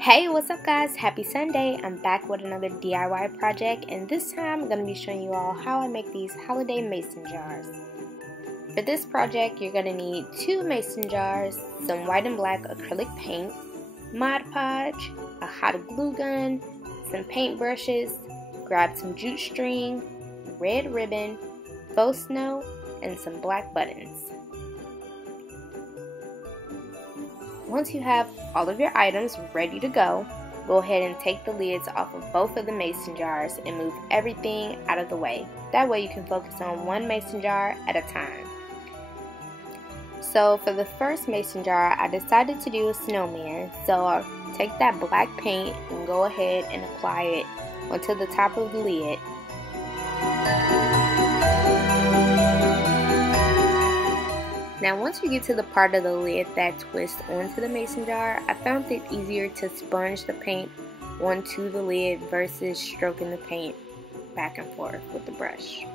Hey, what's up guys? Happy Sunday. I'm back with another DIY project, and this time I'm going to be showing you all how I make these holiday mason jars. For this project, you're going to need 2 mason jars, some white and black acrylic paint, Mod Podge, a hot glue gun, some paint brushes, grab some jute string, red ribbon, faux snow, and some black buttons. Once you have all of your items ready to go ahead and take the lids off of both of the mason jars and move everything out of the way. That way you can focus on one mason jar at a time. So for the first mason jar, I decided to do a snowman. So I'll take that black paint and go ahead and apply it onto the top of the lid. Now once you get to the part of the lid that twists onto the mason jar, I found it easier to sponge the paint onto the lid versus stroking the paint back and forth with the brush.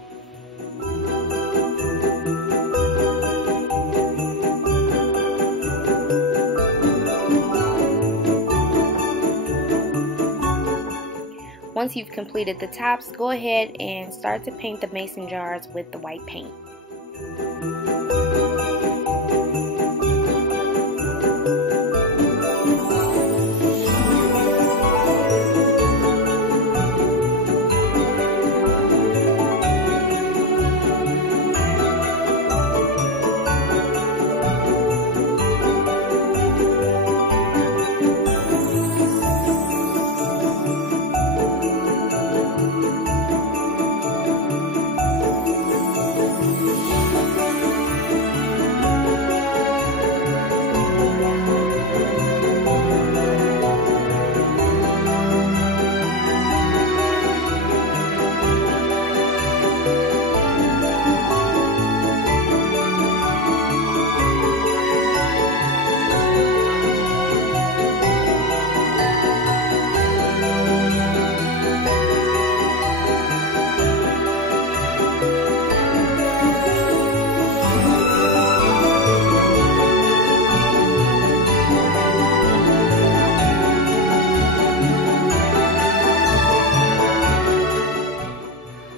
Once you've completed the tops, go ahead and start to paint the mason jars with the white paint.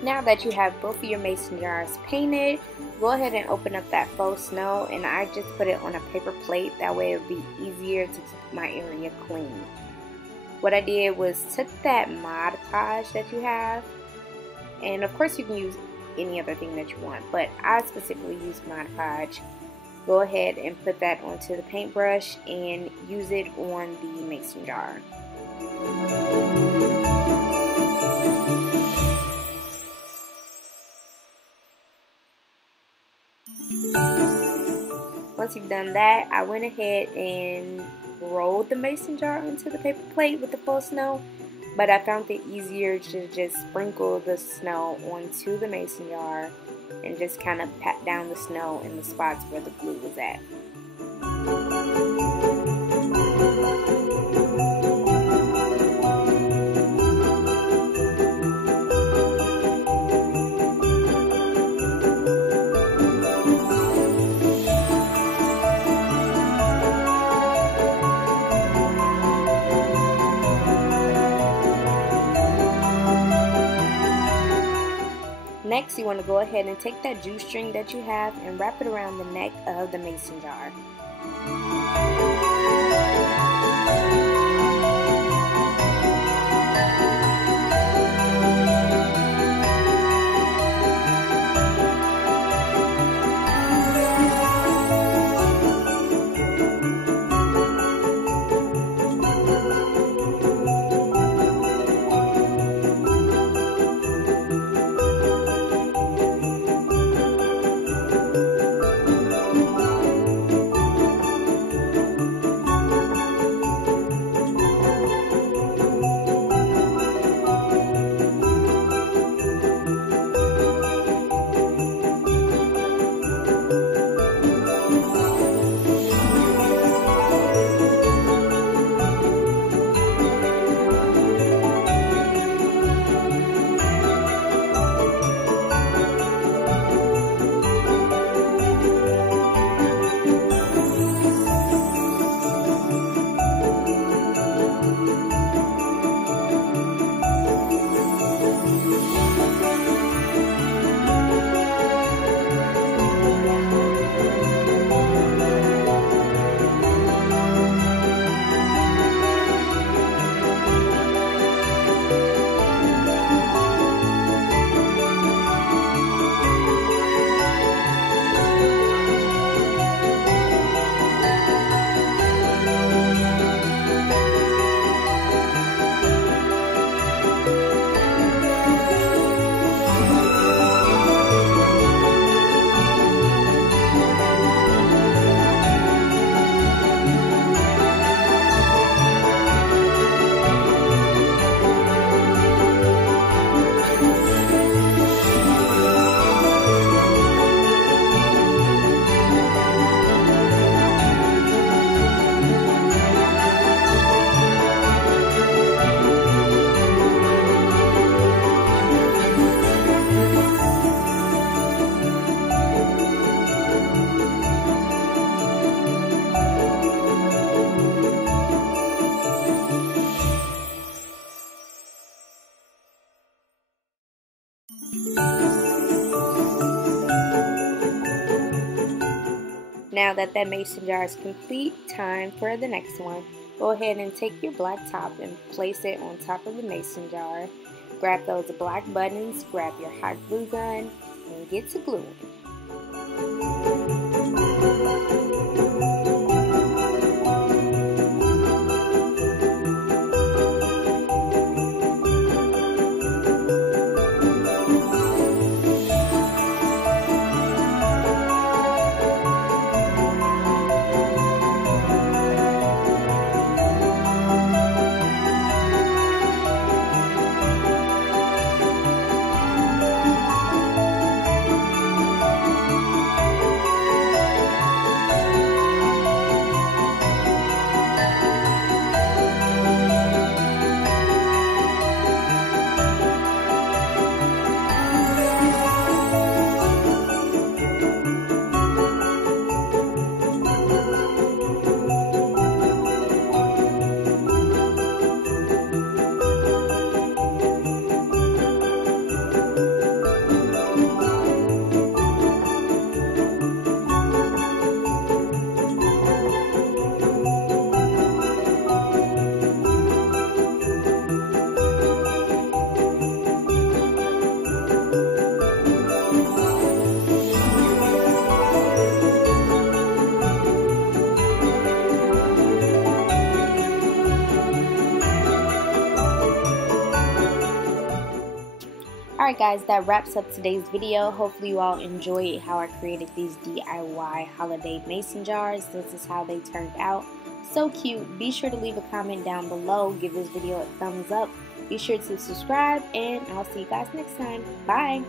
Now that you have both of your mason jars painted, go ahead and open up that faux snow, and I just put it on a paper plate. That way it would be easier to keep my area clean. What I did was took that Mod Podge that you have, and of course you can use any other thing that you want, but I specifically use Mod Podge. Go ahead and put that onto the paintbrush and use it on the mason jar. Once you've done that, I went ahead and rolled the mason jar onto the paper plate with the faux snow, but I found it easier to just sprinkle the snow onto the mason jar and just kind of pat down the snow in the spots where the glue was at. Next, you want to go ahead and take that jute string that you have and wrap it around the neck of the mason jar. now that mason jar is complete, time for the next one. Go ahead and take your black top and place it on top of the mason jar. Grab those black buttons, grab your hot glue gun, and get to gluing. Alright guys, that wraps up today's video. Hopefully you all enjoyed how I created these DIY holiday mason jars. This is how they turned out. So cute. Be sure to leave a comment down below. Give this video a thumbs up. Be sure to subscribe, and I'll see you guys next time. Bye!